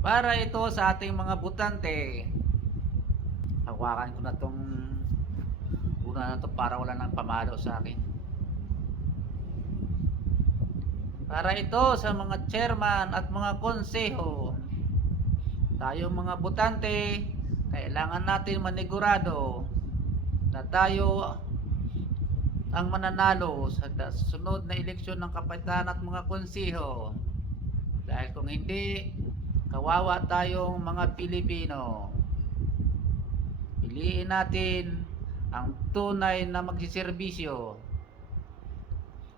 Para ito sa ating mga butante. Hawakan ko na tong una na to para wala nang pamalo sa akin. Para ito sa mga chairman at mga konseho. Tayo mga butante, kailangan natin manigurado na tayo ang mananalo sa sunod na eleksyon ng kapitan at mga konseho. Dahil kung hindi, kawawa tayong mga Pilipino. Piliin natin ang tunay na magsiservisyo.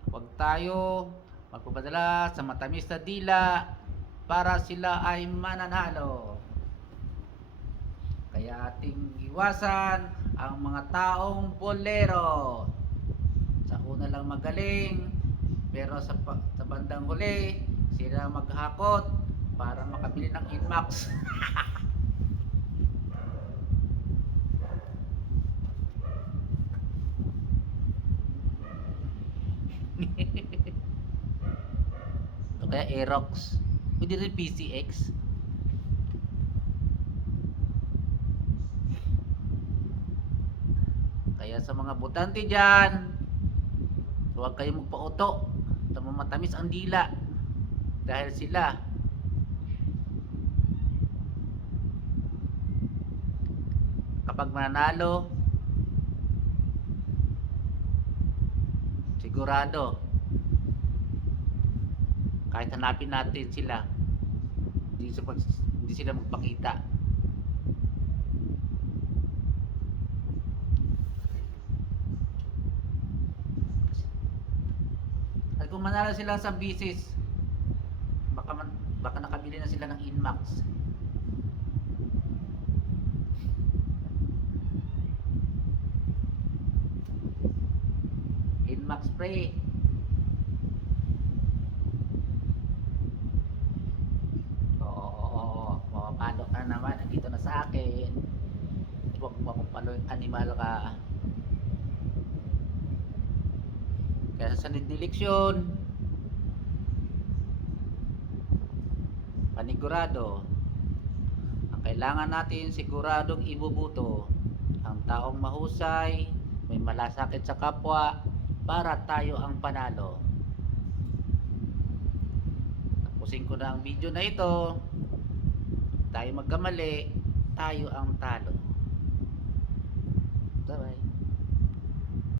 Huwag tayo magpapadala sa matamis na dila para sila ay mananalo. Kaya ating iwasan ang mga taong bolero. Sa una lang magaling, pero sa bandang huli, sila maghakot para makabili ng Inmax. O kaya Aerox. Pwede rin PCX. Kaya sa mga butante dyan, huwag kayong magpauto sa matamis ang dila. Dahil sila kapag mananalo, sigurado kahit hanapin natin sila, hindi sila magpakita. At kung manalo sila sa bisis, baka nakabili na sila ng Inmax. Inmax spray. Oo, mapapalo ka naman. Andito na sa akin. Huwag mo akong paloy, animal ka. Kaya sa sunod na eleksyon, panigurado, ang kailangan natin siguradong ibubuto ang taong mahusay, may malasakit sa kapwa, para tayo ang panalo. Tapusin ko na ang video na ito. Tayo magkamali, tayo ang talo. Bye bye.